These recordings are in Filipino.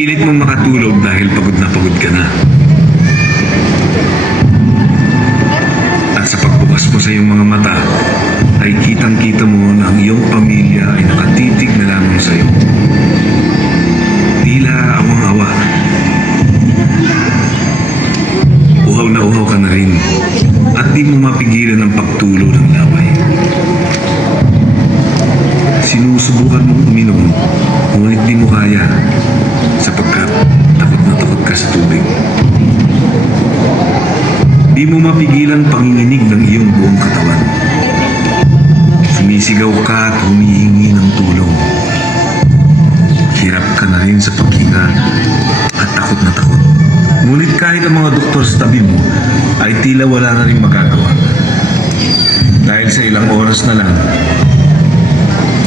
Pinipilit mong makatulog dahil pagod na pagod ka na. At sa pagbukas mo sa iyong mga mata, ay kitang-kita mo na ang iyong pamilya ay nakatitig na lamang sa iyo. Tila awang-awa. Uhaw na uhaw ka na rin at di mo mapigilan ang pagtulo ng laway. Sinusubukan mong uminom, ngunit di mo kaya sapagkat takot na takot ka sa tubig. Di mo mapigilan panginginig ng iyong buong katawan. Sumisigaw ka at humihingi ng tulong. Hirap ka na rin sa paghinga at takot na takot. Ngunit kahit ang mga doktor sa tabi mo ay tila wala na rin magagawa. Dahil sa ilang oras na lang,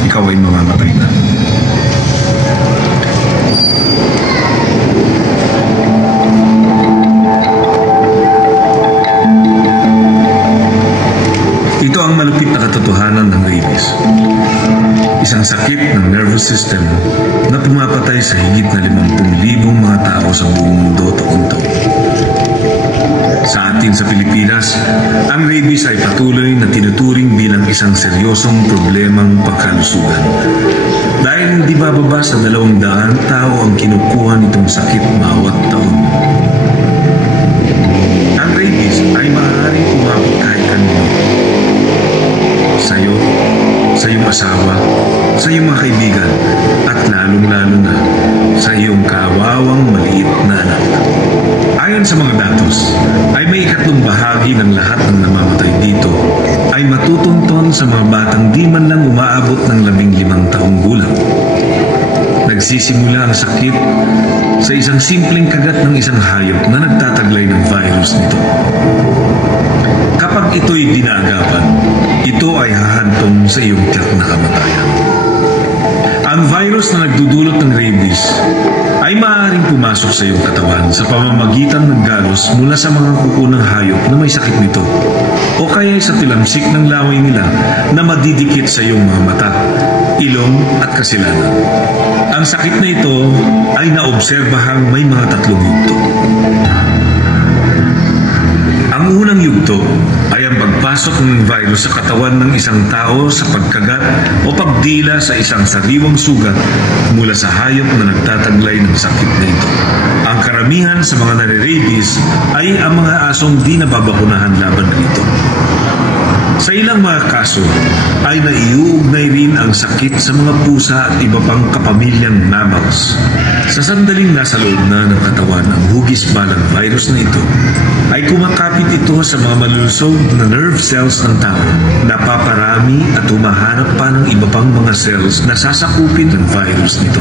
ikaw ay mamamatay na. Ito ang malupit na katotohanan ng rabies. Isang sakit ng nervous system na pumapatay sa higit na 50,000 mga tao sa buong mundo taon-taon. Sa atin sa Pilipinas, ang rabies ay patuloy na tinuturing bilang isang seryosong problemang pagkalusugan. Dahil hindi bababa sa 200 tao ang kinukuha nitong sakit bawat taon. Ang rabies ay maaaring umabot kahit kanino. Sa'yo, sa iyong asawa, sa iyong mga kaibigan, at lalong-lalo na sa iyong kawawang maliit na anak. Ayon sa mga datos, ay may 3 bahagi ng lahat ng namamatay dito ay matutunton sa mga batang di man lang umaabot ng 15 taong gulang. Nagsisimula ang sakit sa isang simpleng kagat ng isang hayop na nagtataglay ng virus nito. Kapag ito'y dinagapan, ito ay hahantong sa iyong tiyak na kamatayan. Ang virus na nagdudulot ng rabies ay maaaring pumasok sa iyong katawan sa pamamagitan ng galos mula sa mga kuko ng hayop na may sakit nito o kaya sa tilamsik ng laway nila na madidikit sa iyong mga mata, ilong at kasilanan. Ang sakit na ito ay naobserbahang may mga 3 yugto. Ang unang yugto ay ang pagpasok ng virus sa katawan ng isang tao sa pagkagat o pagdila sa isang sariwang sugat mula sa hayop na nagtataglay ng sakit na ito. Ang karamihan sa mga nare-rabies ay ang mga asong di nababakunahan laban rito. Sa ilang mga kaso ay naiuugnay rin ang sakit sa mga pusa at iba pang kapamilyang mammals. Sa sandaling nasa loob na ng katawan ang hugis balang virus na ito, ay kumakapit ito sa mga malulusog na nerve cells ng tao. Napaparami at humahanap pa ng iba pang mga cells na sasakupin ng virus nito.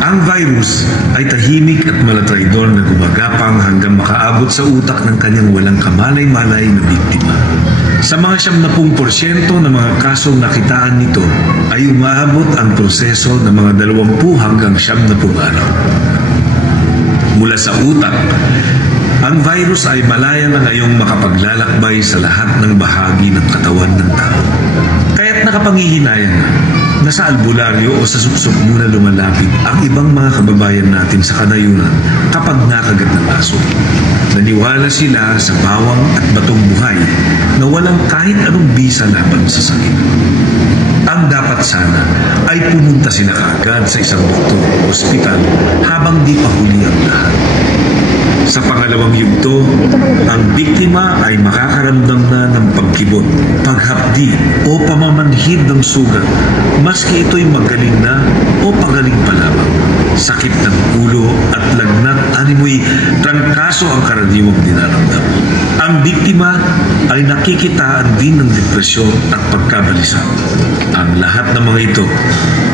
Ang virus ay tahimik at malatraidor na gumagapang hanggang makaabot sa utak ng kanyang walang kamalay-malay na biktima. Sa mga 70% ng mga kasong nakitaan nito ay umaabot ang proseso ng mga 20 hanggang 70 araw. Mula sa utak, ang virus ay malaya na ngayong makapaglalakbay sa lahat ng bahagi ng katawan ng tao. Kaya't nakapanghihinayang na sa albularyo o sa suksok muna lumalapit ang ibang mga kababayan natin sa kanayunan kapag nakagat ng aso. Naniwala sila sa bawang at batong buhay na walang kahit anong bisa laban sa sakit. Ang dapat sana ay pumunta sila kaagad sa isang doktor o ospital habang di pa huli ang lahat. Sa pangalawang yugto, ang biktima ay makakaramdam na ng pagkibot, paghapdi o pamamanhid ng sugat, maski ito'y magaling na o pagaling pa lamang. Sakit ng ulo at lagnat, animoy trangkaso ang karaniwang dinaramdam. Ang biktima ay nakikitaan din ng depresyon at pagkabalisa. Ang lahat ng mga ito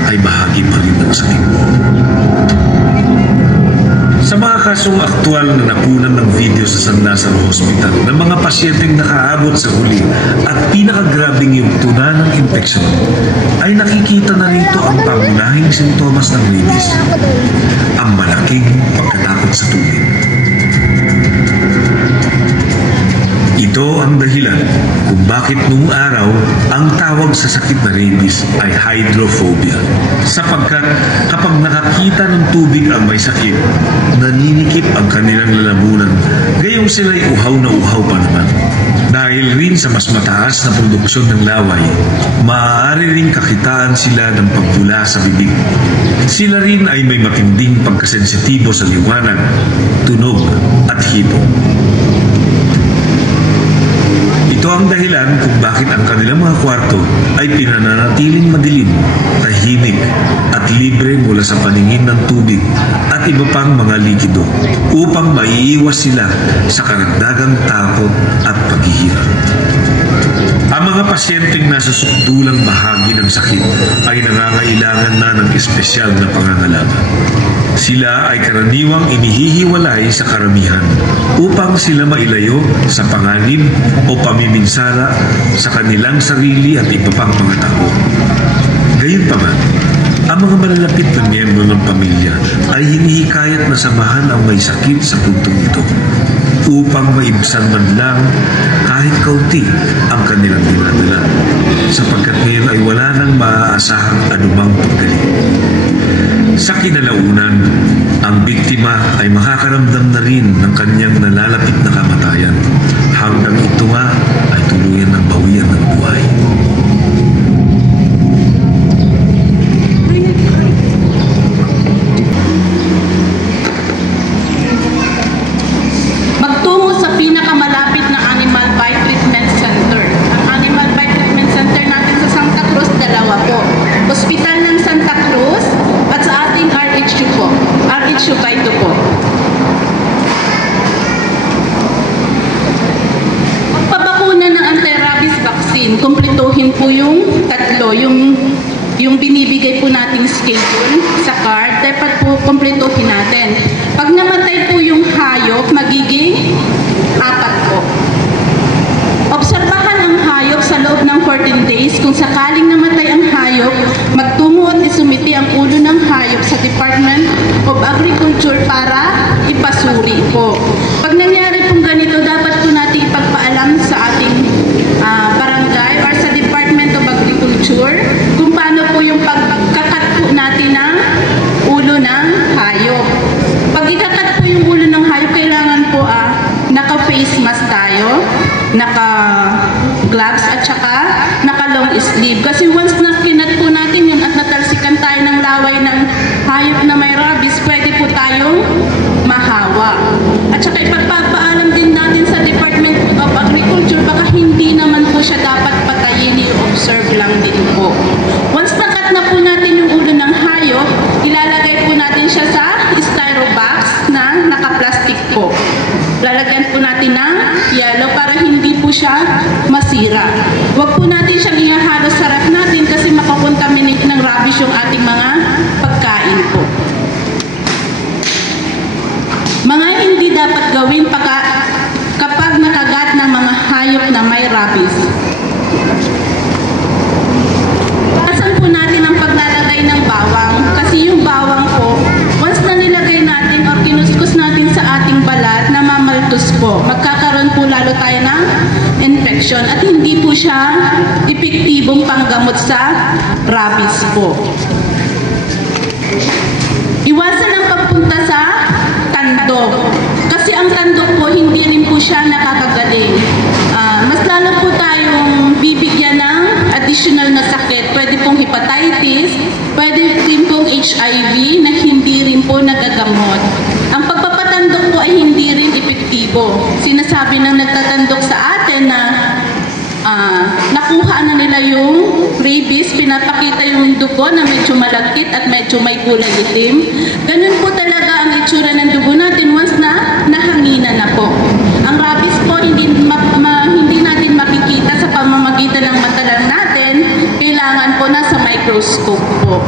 ay bahagi pa rin ng sakit. Sa mga kasong aktual na napunan ng video sa San Lazaro Hospital ng mga pasyenteng nakaabot sa huli at pinakagrabing yugto na ng infeksyon, ay nakikita na rito ang pangunahing sintomas ng rabies, ang malaking pagkatakot sa tubig. Ito Ito ang dahilan kung bakit noong araw ang tawag sa sakit na rabies ay hydrophobia. Sapagkat kapag nakakita ng tubig ang may sakit, naninikip ang kanilang lalamunan, gayong sila'y uhaw na uhaw pa naman. Dahil rin sa mas mataas na produksyon ng laway, maaari ring kakitaan sila ng pagbula sa bibig. Sila rin ay may matinding pagkasensitibo sa liwanag, tunog at hipo. Ito ang dahilan kung bakit ang kanilang mga kwarto ay pinananatiling madilim, tahimik at libre mula sa paningin ng tubig at iba pang mga likido upang maiiwas sila sa karagdagang takot at paghihirap. Ang mga pasyenteng nasa sukdulang bahagi ng sakit ay nangangailangan na ng espesyal na pangangalaga. Sila ay karaniwang inihihiwalay sa karamihan upang sila mailayo sa panganib o pamiminsala sa kanilang sarili at iba pang mga tao. Gayunpaman, ang mga malalapit na miyembro ng pamilya ay hinihikayat na samahan ang may sakit sa puntong ito upang maibsan man lang kahit kaunti ang kanilang dinadala, sapagkat ngayon ay wala nang maaasahang anumang paggaling. Sa kinalaunan, ang biktima ay makakaramdam na rin ng kanyang nalalapit na kamatayan hanggang ito nga ay tuluyan ng bawian ng buhay. Magtungo sa pinakamalapit na Animal Bite Treatment Center. Ang Animal Bite Treatment Center natin sa Santa Cruz, dalawa po. Hospital ng Santa Cruz at sa ating RHU po. RHU Baito po. Pagpabakuna ng anti-rabies vaccine, kumpletuhin po yung tatlo, yung binibigay po nating schedule sa card, dapat po kumpletuhin natin. Pag namatay po yung hayop, magiging 4 po. Obserbahan ang hayop sa loob ng 14 days. Kung sakaling namatay ang hayop, magtungo at isumiti ang ulo ng hayop sa Department of Agriculture para ipasuri po. Pag nangyari pong ganito, dapat po natin ipagpaalam sa ating barangay or sa Department of Agriculture kung paano po yung pagkakat po natin ng ulo ng hayop. Pag ikakat po yung ulo ng hayop, kailangan po naka-face mask tayo, naka-gloves at saka naka-long sleeve. Kasi once na kinat po natin yun at natalsikan tayo ng laway ng hayop na may rabies, pwede po tayong mahawa. At saka ipagpapaalam din natin sa Department of Agriculture, baka hindi naman po siya dapat patayin, i-observe lang din po. Once nakat na po natin yung ulo ng hayop, ilalagay po natin siya sa styro box na naka-plastic po. Lalagyan po natin ng yellow para hindi po siya masira. Huwag po natin siyang ihahalo sa ref natin kasi makakontaminate ng rabies yung ating mga pagkain po. Mga hindi dapat gawin kapag nakagat ng mga hayop na may rabies. Asan po natin ang paglalagay ng bawang? Kasi yung bawang po, once na nilagay natin o kinuskus natin sa ating balat, namamaltos po. Magkakaroon po lalo tayo ng infection at hindi po siya epektibong panggamot sa rabies po. Iwasan ang pagpunta sa tandok. Kasi ang tandok po, hindi rin po siya nakakagaling. Mas lalo po tayong bibigyan ng additional na sakit. Pwede pong hepatitis, pwede rin pong HIV na hindi rin po nagagamot. Ang pagpapatandok po ay hindi rin epektibo. Sinasabi ng nagtatandok sa atin na nakuha na nila yung rabies, pinapakita yung dugo na medyo malagkit at medyo may kulay itim. Ganun po talaga ang itsura ng dugo natin once na nahangina na po. Ang rabies po hindi natin makikita sa pamamagitan ng mata lang natin, kailangan po nasa microscope po.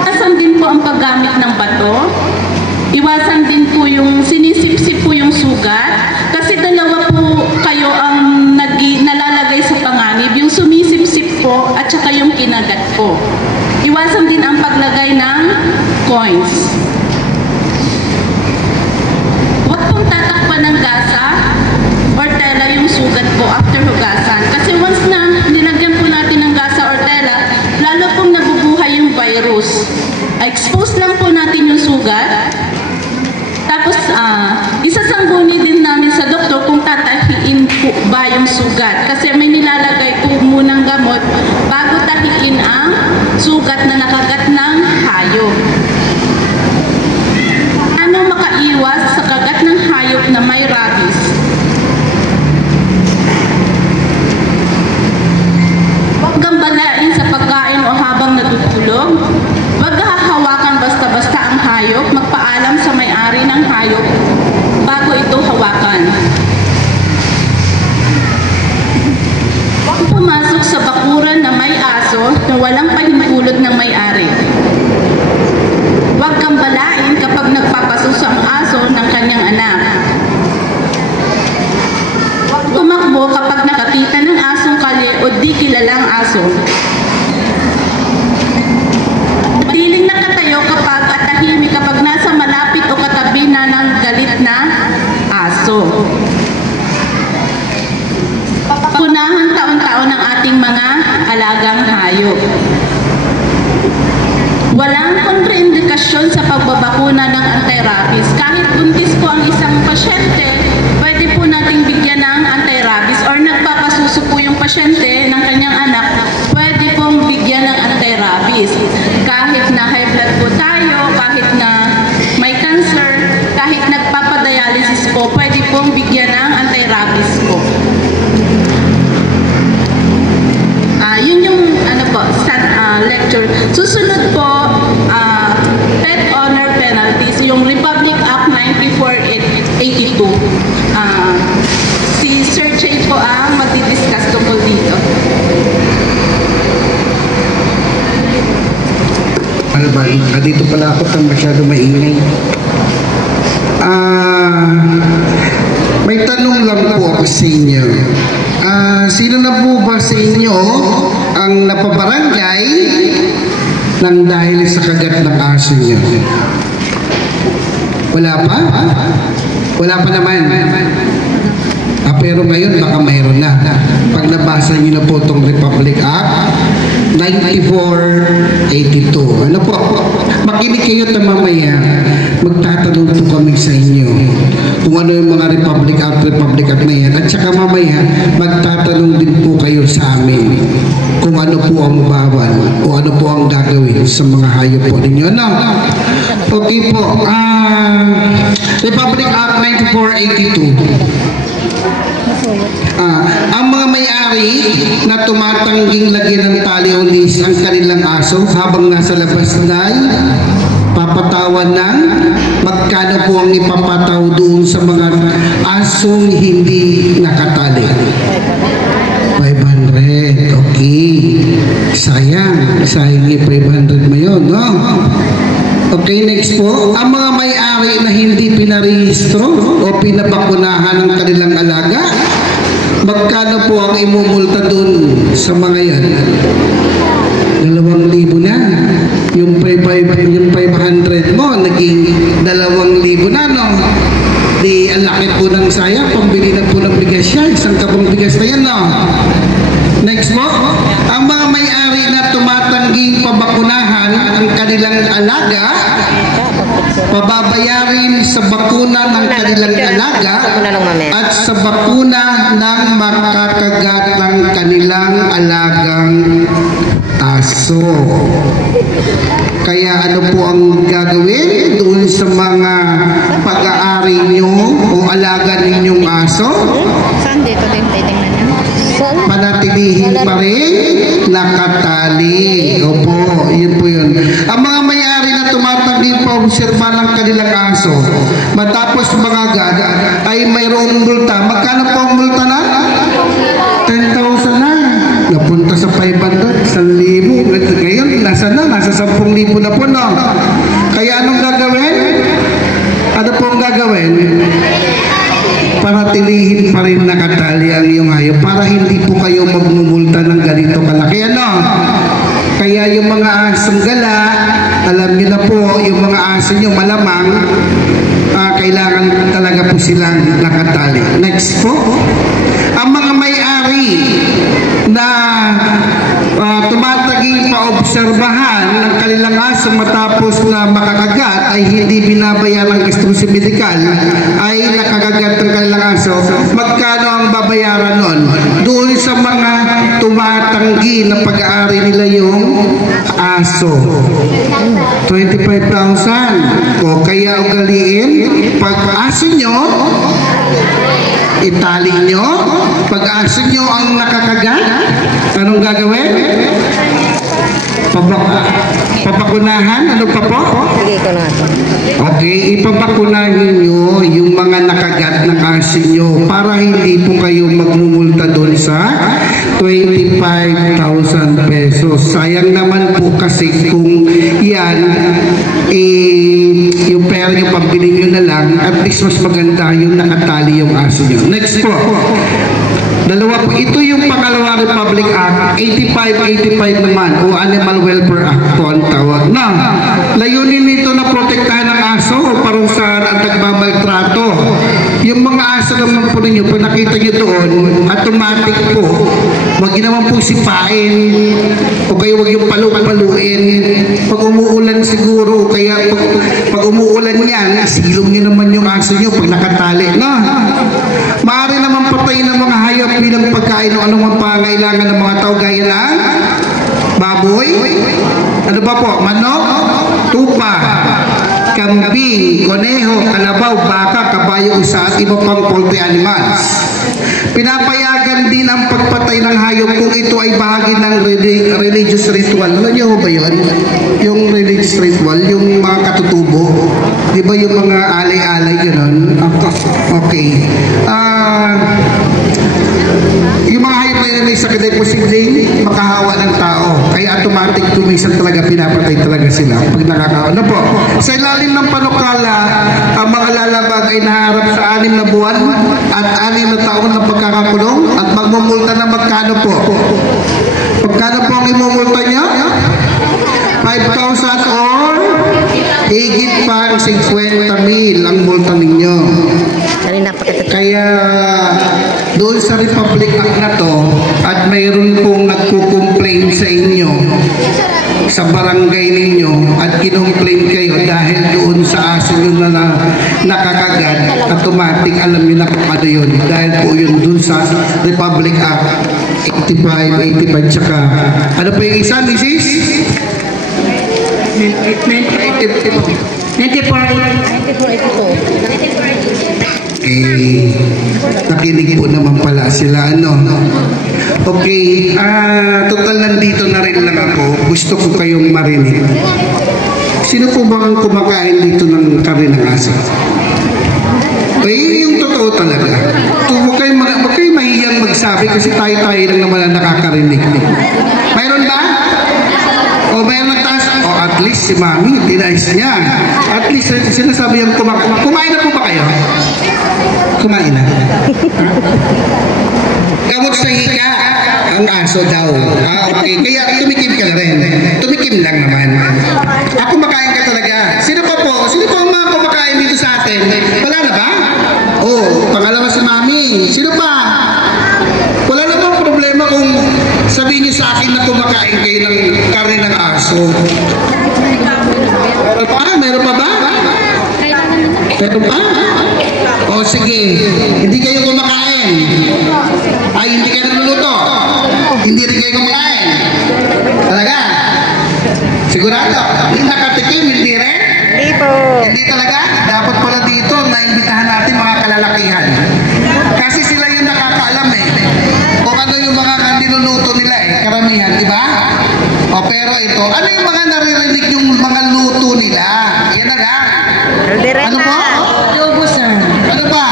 Iwasan din po ang paggamit ng bato. Iwasan din po yung sinisip-sip po yung sugat. Kasi dalawa po kayo ang nalalagay sa panganib. Yung sumisip-sip po at saka yung kinagat po. Iwasan din ang paglagay ng coins. Huwag pong tatakpan ng gasa kasi may nilalagay po munang gamot bago tahiin ang sugat na nakagat ng hayop. Ano makaiwas sa kagat ng hayop na may rabies? Huwag gambalain sa pagkain o habang natutulog. Huwag hahawakan basta-basta ang hayop. Magpaalam sa may-ari ng hayop bago ito hawakan. Huwag pumasok sa bakuran na may aso na walang pahimpulot ng may-ari. Huwag gambalain kapag nagpapasuso ang aso ng kanyang anak. Huwag tumakbo kapag nakakita ng asong kalye o di kilalang aso. Matiling nakatayo kapag at tahimik kapag nasa malapit o katabi na ng galit na aso. Punahan taon-taon ng ating mga alagang hayop. Walang kontraindikasyon sa pagbabakuna ng anti-rabies. Kahit buntis po ang isang pasyente, pwede po nating bigyan ng anti-rabies or nagpapasuso po yung pasyente ng kanyang anak, pwede pong bigyan ng anti-rabies. Kahit na high blood po tayo, kahit na may cancer, kahit nagpapadialysis po, pwede pong bigyan ng anti-rabies po. Yun yung lecture. Susunod po, pet owner penalties, yung Republic Act 9482. Si Sir Chay po ang magdi-discuss tungkol dito. Ano ba? Dito pala ako kung masyado maingay. May tanong lang po ako sa inyo. Sino na po ba sa inyo ang napabarangay ng dahil sa kagat ng aso niyo? Wala pa? Wala pa naman. Pero ngayon baka mayroon na. Pag nabasa niyo na po itong Republic Act 9482. Ano po? Makinig kayo na mamaya. Magtatanong po kami sa inyo kung ano yung mga Republic Act na yan. At saka mamaya, magtatanong din po kayo sa amin kung ano po ang bawal o ano po ang gagawin sa mga hayop po ninyo. No? Okay po. Republic Act 9482. Ang mga may-ari na tumatangging lagyan ng tali o leash ang kanilang aso habang nasa labas na papatawan ng magkano po ang ipapataw doon sa mga asong hindi nakatali. 500. Okay. Sayang yung 500 mo yun, no? Okay, next po. Ang mga may-ari na hindi pinarehistro o pinabakunahan ng kanilang alaga, magkano po ang imumulta dun sa mga yan? 2,000 na. Yung 500 mo, naging 2,000 na, no? Di, ang laki po ng sayang, pambili na po ng bigas yan. Isang kabong bigas na yan, no? Next po. Ang mga may-ari na tumatangging pabakunahan ang kanilang alaga, pababayarin sa bakuna ng kanilang alaga at sa bakuna ng makakagat ng kanilang alagang aso. Kaya ano po ang gagawin doon sa mga pag-aari nyo o alaga ninyong aso? Saan dito din titingnan niyo? Panatilihin pa rin nakatali. Opo, yun po yun. Ang mga may-ari na tumatanging pa-obserba ng kanilang aso matapos mangagad ay mayroong multa. Magkano po ang multa na? 10,000 na. Napunta sa 500, 1,000. Ngayon, nasa 10,000 na po, no? Kaya anong gagawin? Ano po ang gagawin? Panatilihin pa rin nakatali ang iyong hayop para hindi po kayo magmumulta ng ganito kalaki. Ano? Kaya yung mga asong gala, alam niyo na po, yung mga aso nyo malamang, kailangan talaga po silang nakatali. Next po. Ang mga may-ari na tumataging pa-observe maobserbahan ng kanilang aso matapos na makakagat ay hindi binabayaran ng gastos medikal ay nakakagat ng kanilang aso, magkano ang babayaran nun? Doon sa mga tumatanggi na pag-aari nila yung aso, 25,000. O kaya ugaliin, pag aso nyo, itali nyo, pag aso nyo ang nakakagat, anong gagawin? Papakunahan? Ano pa po? Sige ko na ito. Okay, ipapakunahin nyo yung mga nakagat ng aso nyo para hindi po kayo magmumulta doon sa 25,000 pesos. Sayang naman po kasi kung yan, yung pera nyo pambili nyo na lang, at least mas maganda yung nakatali yung aso nyo. Next po. Dalawa po, ito yung pangalawa Republic Act, 85-85 naman, o Animal Welfare Act po ang tawag. Na, layunin nito na protektahan ng aso o parusahan ang nagbabaltrato. Yung mga aso naman po ninyo, pag nakita nyo doon, automatic po, wag yun naman po sipain, o kaya wag yung paluin. Pag umuulan siguro, o kaya pag umuulan yan, silong nyo naman yung aso nyo pag nakatali. No? Maaari naman patayin ng mga hayop bilang pagkain o anumang pangailangan ng mga tao gaya ng baboy, ano ba po, manok, tupa, kambing, koneho, kalabaw, baka, kabayo, usa at iba pang poultry animals. Pinapayagan din ang pagpatay ng hayop kung ito ay bahagi ng religious ritual. Alam niyo ba yun? Yung religious ritual, yung mga katutubo. Di ba yung mga alay-alay gano'n? Okay. Yung mga hayop na yun may sakit ay posibleng makahawa ng tao. Kaya automatic tumisan talaga, pinapatay talaga sila pag nakakahawa. Ano po? Sa ilalim ng panukala, ang mga lalabag ay naharap sa 6 na buwan at 6 na taon na pagkakakulong at magmumulta na magkano po? Pagkano po ang imumulta nyo? 5,000 or higit pa 50,000 ang multa ninyo. Kaya doon sa Republic Act na to at mayroon pong nagko-complain sa inyo sa barangay ninyo at kinomplain kayo dahil doon sa aso nyo na nakakagat, automatic alam nyo na kung ano yun dahil po yun doon sa Republic Act 85, tsaka ano pa yung isa, Mrs.? 94. Nakinig po naman pala sila, ano? Okay, total nandito na rin lang ako. Gusto ko kayong marinig. Sino po bang kumakain dito ng karne ng aso? Yung totoo talaga. Huwag kayo mahiyang magsabi kasi tayo-tayo lang naman ang nakakarinig. Mayroon ba? O mayroon nagtaas? O at least si Mami, tinais niya. At least sinasabi yung kumakain. Kumain na po ba kayo? Kumain na. Gamot sa hika ang aso daw. Okay. Kaya tumikim ka na rin. Tumikim lang naman. Kumakain ka talaga. Sino pa po? Sino pa ang mga kumakain dito sa atin? Wala na ba? Pangalawa si Mami. Sino pa? Wala na bang problema kung sabihin niyo sa akin na kumakain kayo ng karne ng aso? Meron pa ba? Meron pa? Sige, hindi kayo kumakain. Hindi kayo nagluluto. Hindi rin kayo kumakain. Talaga? Sigurado? Hindi nakatikim, hindi rin? Hindi po. Hindi talaga? Dapat pala dito, naimbitahan natin mga kalalakihan. Kasi sila yung nakakaalam kung ano yung mga niluluto nila karamihan, di ba? Pero ito, ano yung mga naririnig yung mga luto nila? Yan na lang. Ano po? Ano pa?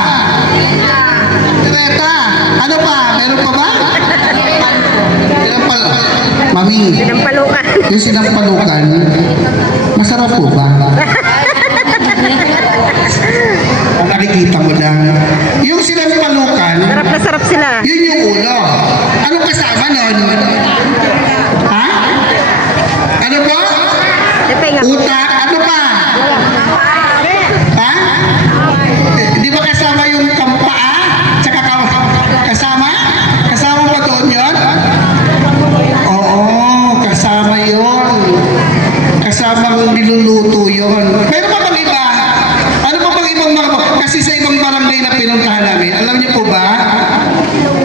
Direta. Ano pa? Meron pa ba? Mami. Sinampalukan. Yung sinampalukan, masarap po ba? Nakikita mo lang. Yung sinampalukan, Sarap na sarap sila. yun yung ulo. Anong kasama nun? Ha? Ano po? Utak. Ano pa? Ha? Di ba kasama yung kampaa? Tsaka kasama? Kasama ba doon yun? Oo, kasama yun. kasamang niluluto yun. Meron pa bang iba? Ano pa bang ibang mga... Kasi sa ibang barangay na pinuntahan namin, alam niyo po ba,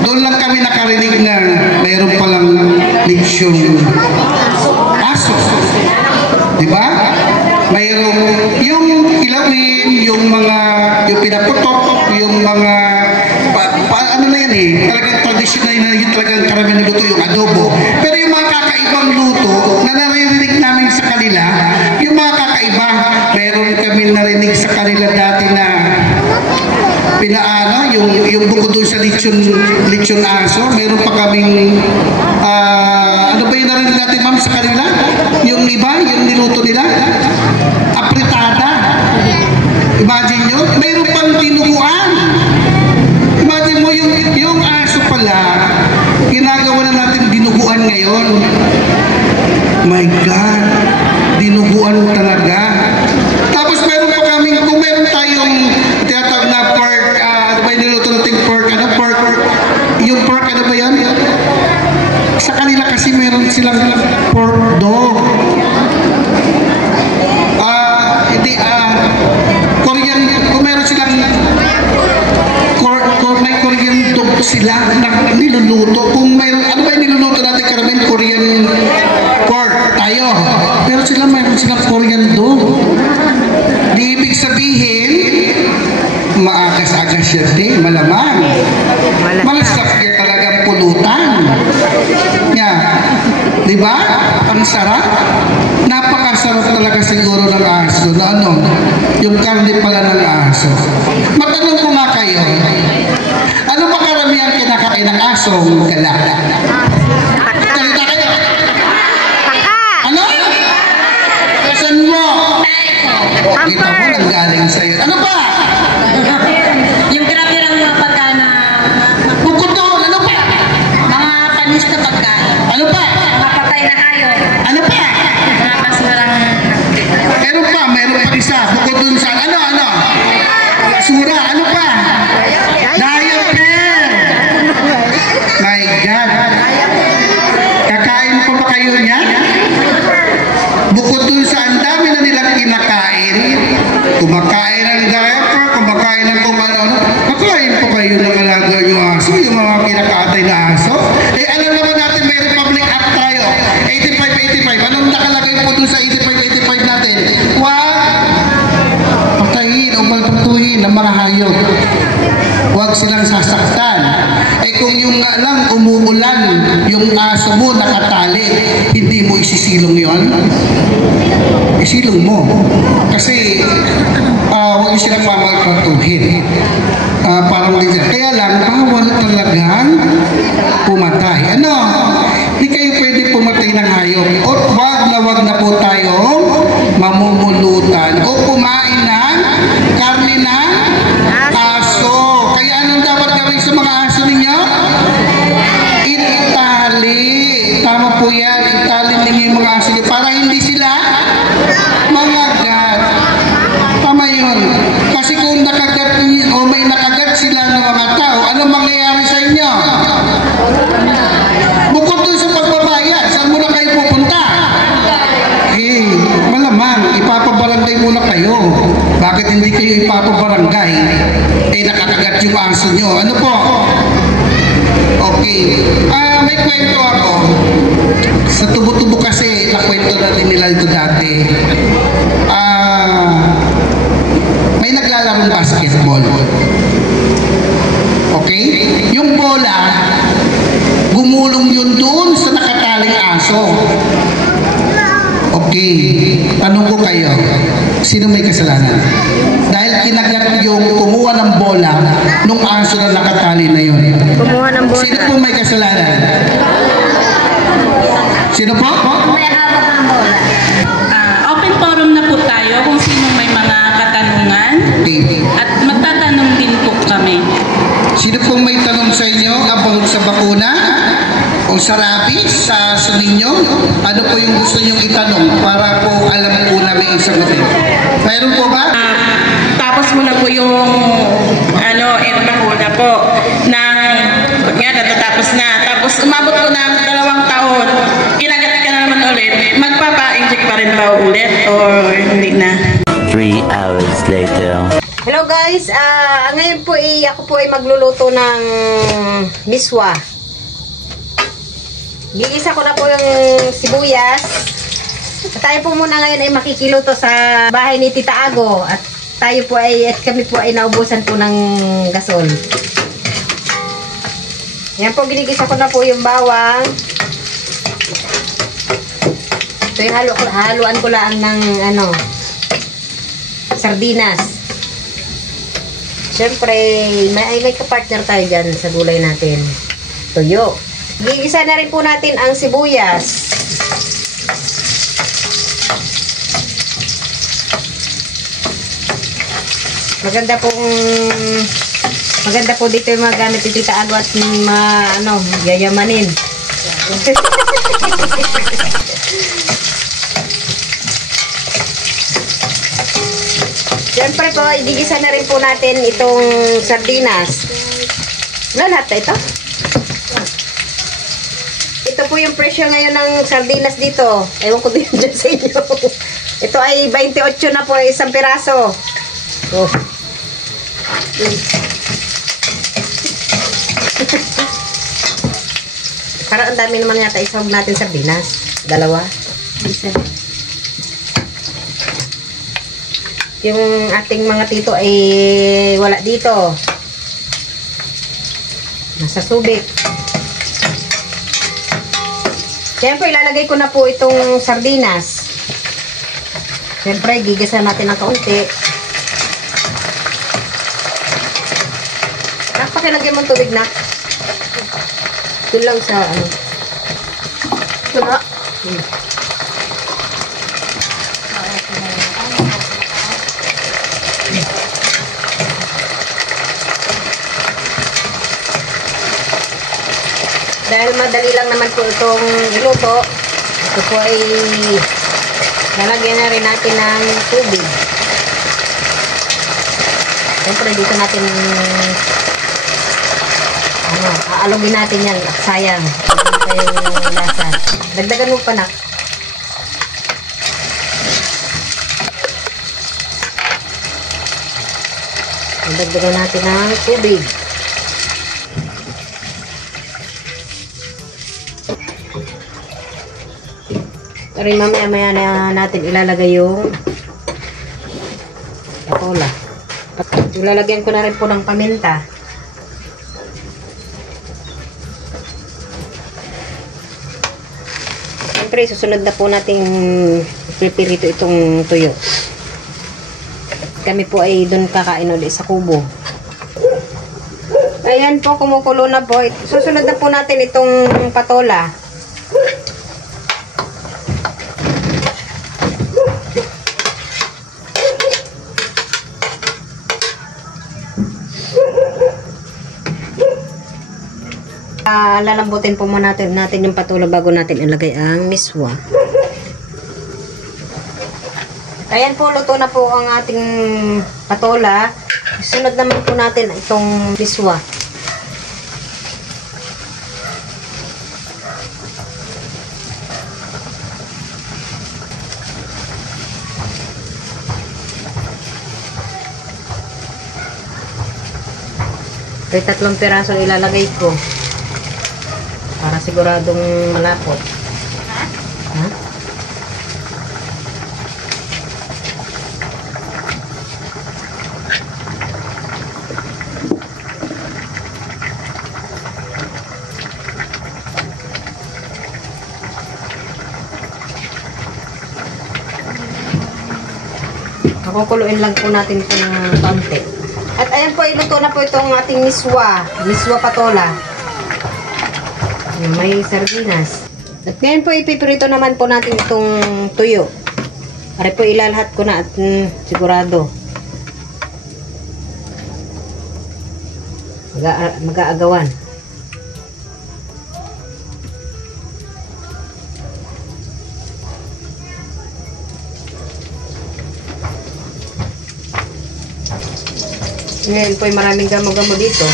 doon lang kami nakarinig na mayroon palang litsyong aso. Diba? Mayroong yung ilawin, yung pinaputok, yung mga ano na yan eh, talagang traditional na yun, talagang karamihan na luto yung adobo. Pero yung mga kakaibang luto na naririnig namin sa kanila, yung mga kakaiba, meron kami narinig sa kanila dati na pinaano, yung bukod doon sa lechon aso, meron pa kaming ano ba yung narinig natin ma'am sa kanila? Yung iba, yung niluto nila, apritada. Imagine nyo, mayroon pang dinuguan. Imagine mo yung aso pala, ginagawa na natin dinuguan ngayon. My God, dinuguan talaga. Tapos meron pa kaming, kung meron tayong tinatawag na pork, ano ba yung niluto natin pork, yung pork, ano ba yan? Sa kanila kasi meron silang pork dog. Korean, kung meron silang may Korean dog sila na niluluto. Kung mayroon, ano ba yung niluluto natin karamihan? Korean pork tayo. Pero meron silang Korean dog. Di ibig sabihin, maagas-agas siya din, malamang. Malasap niya talagang pulutan. Yeah. Diba? Ang sarap. Napakasarap talaga siguro ng aso. Na ano? Yung karne pala ng aso. Matanong ko nga kayo, ano ba karamihan kinakain ng asong gala? Salita kayo. Ano? Saan mo? Kita mo nang galing sa'yo. Ano ba? Yung grabe-rang mga pagkain na... Bukod doon, ano pa? Mga panis na pagkain. Ano pa? Mga patay na hayop. Ano pa? Mga basurang... Meron pa isa. Bukod doon sa ano? Basura, ano pa? Diaper. My God. Kakain pa ba kayo niya? Bukod doon sa ang dami na nilang kinakain, kumakain ng diaper, kumakain ng kung ano, kakain pa kayo ng alaga yung aso, yung mga kinakatay na aso. Eh, alam naman natin, may Republic Act tayo. 85-85. Anong nakalagay po doon sa 85-85 natin? Patayin o baltutuhin ng mga hayop. Huwag silang sasaktan. Eh kung yung nga lang umuulan, yung aso mo nakatali, hindi mo isisilong yon. Isilong mo. Kasi huwag yung silang mamaltratuhin. Parang din siya. Kaya lang, bawal talagang pumatay. Ano? Hindi kayo pwede pumatay ng hayop. O wag na po tayong mamumulutan o kumain ng karne ng aso. Kaya anong dapat gawin sa mga aso ninyo? Itali. Tama po yan. Itali ninyo yung mga aso ninyo para hindi sila mangagat. Tama yun. Kasi kung nakagat o may nakagat sila ng mga tao, anong mangyayari sa inyo? Bukod dun sa pagbabayad, saan muna kayo pupunta? Eh, malamang, ipapabarangay muna kayo. Bakit hindi kayo ipapabarangay? Eh, nakakagat yung aso nyo. Ano po? Okay. May kwento ako. Sa tubo-tubo kasi, nakwento na rin nila ito dati. May naglalarong basketball. Okay? Yung bola, gumulong yun doon sa nakataling aso. Okay. Tanong ko kayo, sino may kasalanan? Dahil kinagat yung kumuha ng bola nung aso na nakatali na yun. Kumuha ng bola. Sino po may kasalanan? Sino po? May hawak ng bola. Open forum na po tayo kung sino may mga katanungan. Okay. At magtatanong din po kami. Sino pong may tanong sa inyo about sa bakuna o sa rabies sa aso ninyo? Ano po yung gusto nyong itanong para po alam po namin isagutin? Mayroon po ba? Tapos mo na po yung bakuna po natatapos na. Tapos umabot po ng 2 taon. Kinagat ka na naman ulit. Magpapa-inject pa rin ba ulit? Hello guys, ngayon po ako po ay magluluto ng miswa. Gigisa ko na po yung sibuyas. Tayo po muna ngayon ay makikiluto sa bahay ni Tita Ago at kami po ay naubusan po ng gasol. Yan po, ginigisa ko na po yung bawang. Ito yung haluan ko lang ng sardinas. Siyempre, may kapartner tayo dyan sa gulay natin. Tuyo. Gigisa na rin po natin ang sibuyas. Maganda po dito yung mga gamit ni Tita Ago at yayamanin. Siyempre po, igigisa na rin po natin itong sardinas. Lahat na ito. Ito po yung presyo ngayon ng sardinas dito. Ewan ko din dyan sa inyo. Ito ay 28 na po isang piraso. Oh. Parang ang dami naman yata isahog natin sardinas. Dalawa. Isa. Yung ating mga tito ay wala dito. Nasa Subic. Siyempre, ilalagay ko na po itong sardinas. Siyempre, gigisa natin ng kaunti. Pakilagyan mo tubig na. Doon lang sa Ito na. Dahil madali lang naman po itong iluto, ito po ay lalagyan na rin natin ng tubig. Siyempre dito natin aalugin natin yan. Sayang, hindi yung lasa. Dagdagan mo pa na. Dagdagan natin ng tubig. Pero mamaya-maya na natin ilalagay yung patola. Ilalagyan ko na rin po ng paminta. Siyempre, susunod na po natin prepirito itong tuyo. Kami po ay doon kakain ulit sa kubo. Ayan po, kumukulo na po. Susunod na po natin itong patola. Lalambutin po muna natin yung patola bago natin ilagay ang miswa. Ayan po, luto na po ang ating patola. Sunod naman po natin itong miswa. May 3 piraso ilalagay ko para siguradong malapot. Ha? Pakukuluin lang po natin ito ng konti. At ayan po, iluto na po itong ating miswa. Miswa patola. May sardinas. At ngayon po, ipipirito naman po natin itong tuyo. Para po ilalahat ko na at sigurado. Mag-aagawan. Ngayon po ay maraming gamo-gamo dito.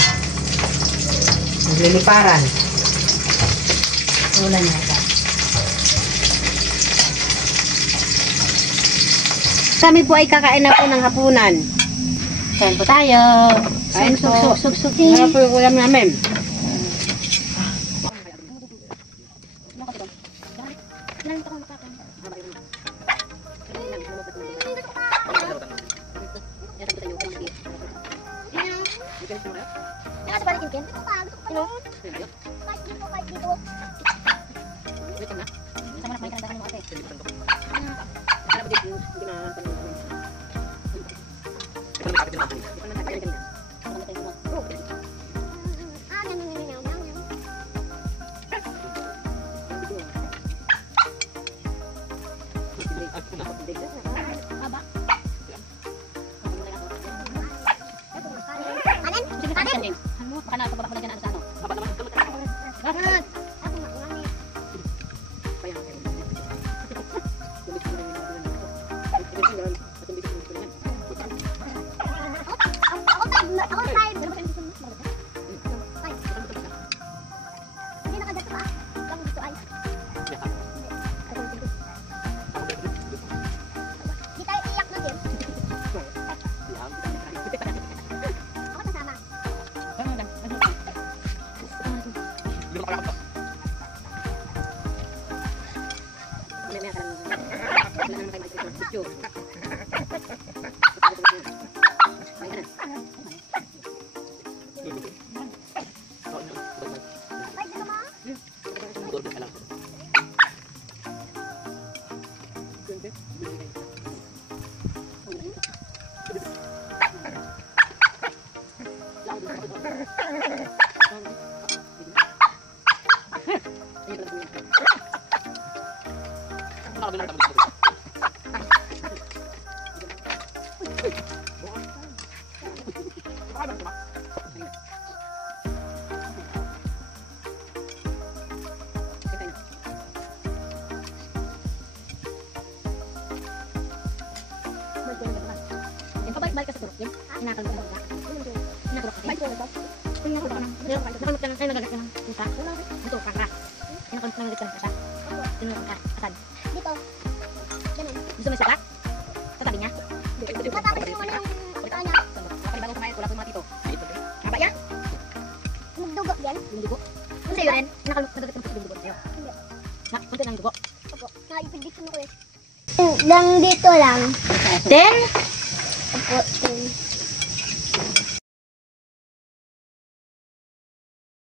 Nagliliparan. Wala na ito. Kami po ay kakain na po ng hapunan. Kain po tayo. Kain po. Suk. Ano po yung ulam namin? Balik ka sa turok yun. Inakalot ka na. Inakulok ka. Balik ko ito. Inakulot ka na. Nakalot ka na. Ay, nagagat ka na. Punta. Dito, kakra. Inakulot ka na ka siya. Tinulog ka. Asan? Dito. Ganun. Gusto mo siya? Sa tabi niya? Matapos mo na yung pagkaan niya. Nakapalibago kumain. Wala ko yung mga tito. Haba yan? Magdugo yan. Yung dugo? Kung sa'yo rin, nagagat ka na yung dugo sa'yo. Hindi. Kunti lang dugo. Opo. Nakaipid-dikson ako eh. Lang dito lang. 10? Opo, 10.